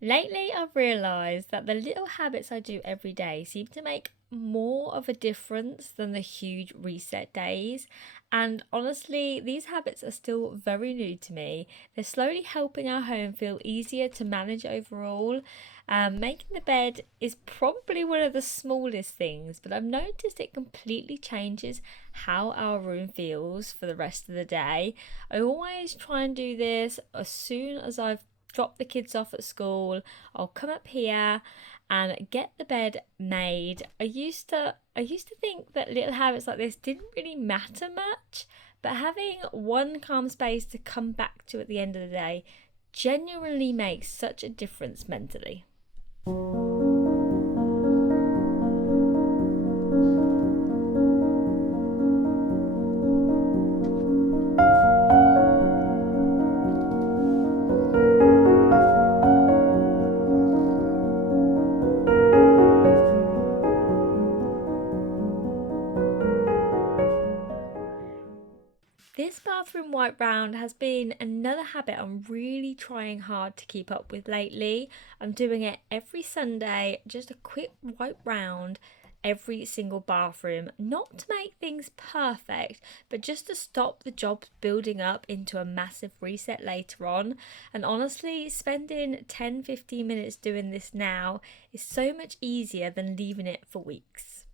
Lately, I've realised that the little habits I do every day seem to make more of a difference than the huge reset days. And honestly, these habits are still very new to me. They're slowly helping our home feel easier to manage overall. Making the bed is probably one of the smallest things, but I've noticed it completely changes how our room feels for the rest of the day. I always try and do this as soon as I've drop the kids off at school. I'll come up here and get the bed made. I used to think that little habits like this didn't really matter much, but having one calm space to come back to at the end of the day genuinely makes such a difference mentally. This bathroom wipe round has been another habit I'm really trying hard to keep up with lately. I'm doing it every Sunday, just a quick wipe round every single bathroom, not to make things perfect, but just to stop the jobs building up into a massive reset later on. And honestly, spending 10-15 minutes doing this now is so much easier than leaving it for weeks.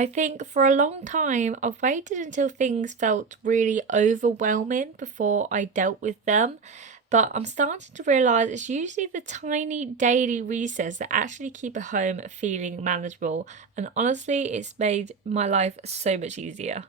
I think for a long time, I've waited until things felt really overwhelming before I dealt with them. But I'm starting to realize it's usually the tiny daily resets that actually keep a home feeling manageable. And honestly, it's made my life so much easier.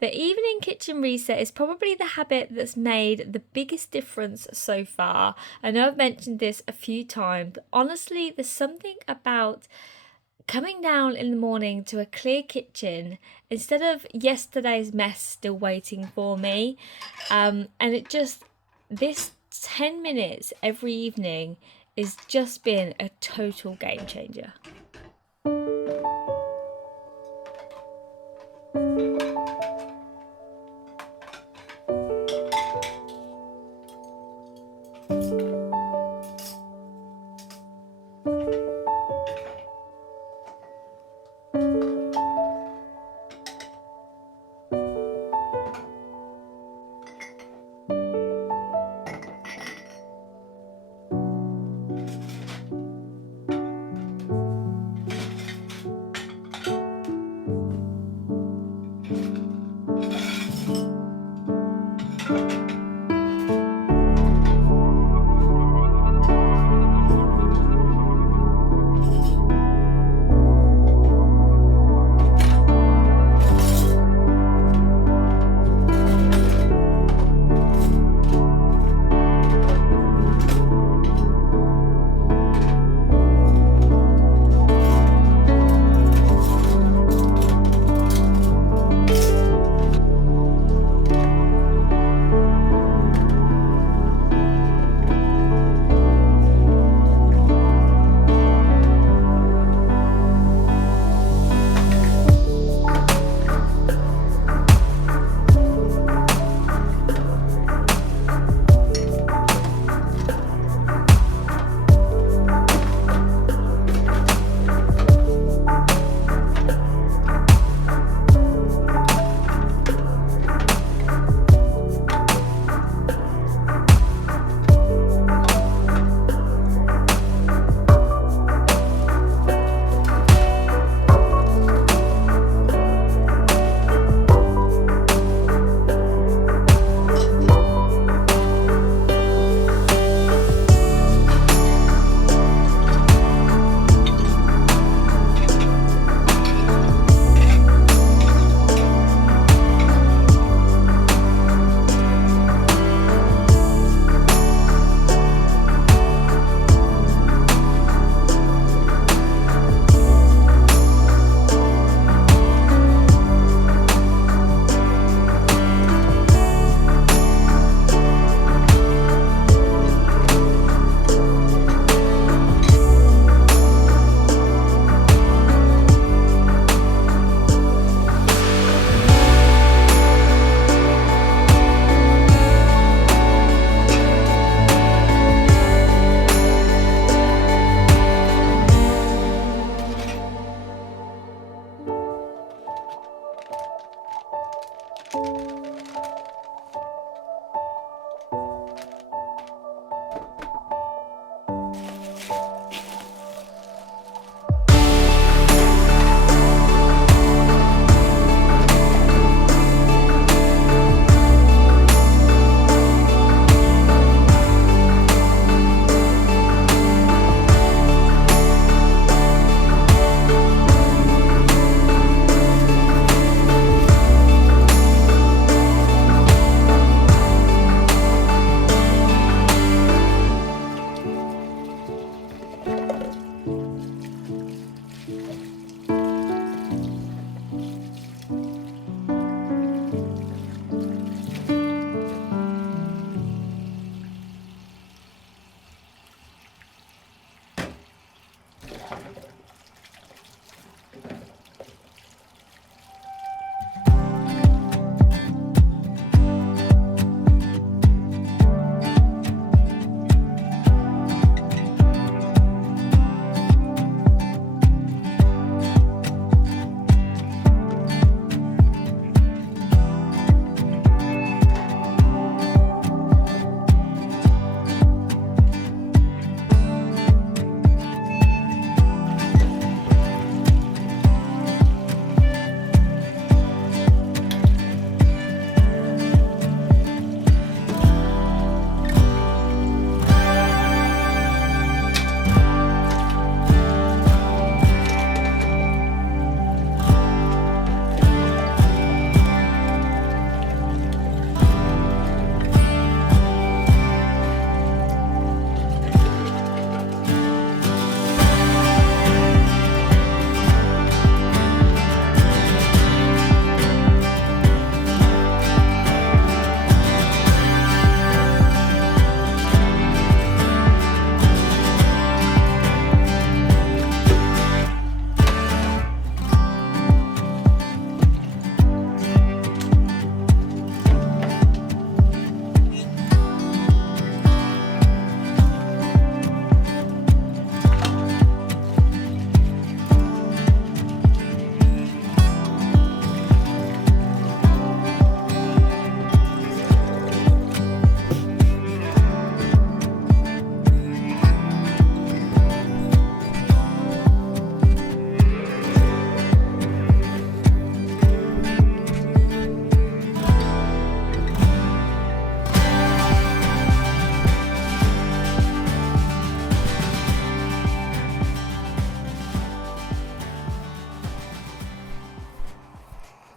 The evening kitchen reset is probably the habit that's made the biggest difference so far. I know I've mentioned this a few times, but honestly, there's something about coming down in the morning to a clear kitchen instead of yesterday's mess still waiting for me. And it just, this 10 minutes every evening is just been a total game changer.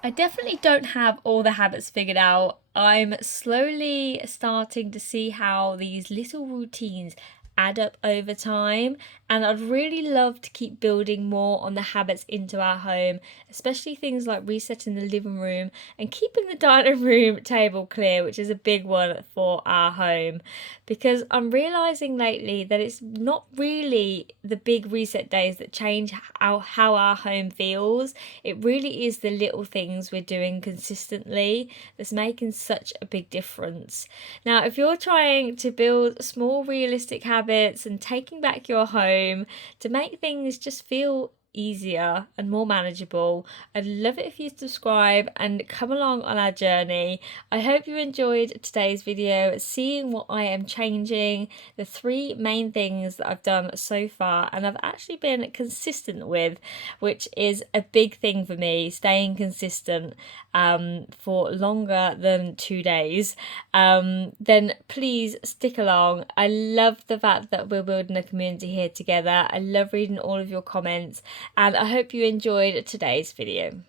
I definitely don't have all the habits figured out. I'm slowly starting to see how these little routines add up over time, and I'd really love to keep building more on the habits into our home, especially things like resetting the living room and keeping the dining room table clear, which is a big one for our home. Because I'm realizing lately that it's not really the big reset days that change how our home feels. It really is the little things we're doing consistently that's making such a big difference. Now, if you're trying to build small, realistic habits and taking back your home to make things just feel easier and more manageable, I'd love it if you subscribe and come along on our journey. I hope you enjoyed today's video, seeing what I am changing, the 3 main things that I've done so far and I've actually been consistent with, which is a big thing for me, staying consistent for longer than 2 days. Then please stick along. I love the fact that we're building a community here together. I love reading all of your comments, and I hope you enjoyed today's video.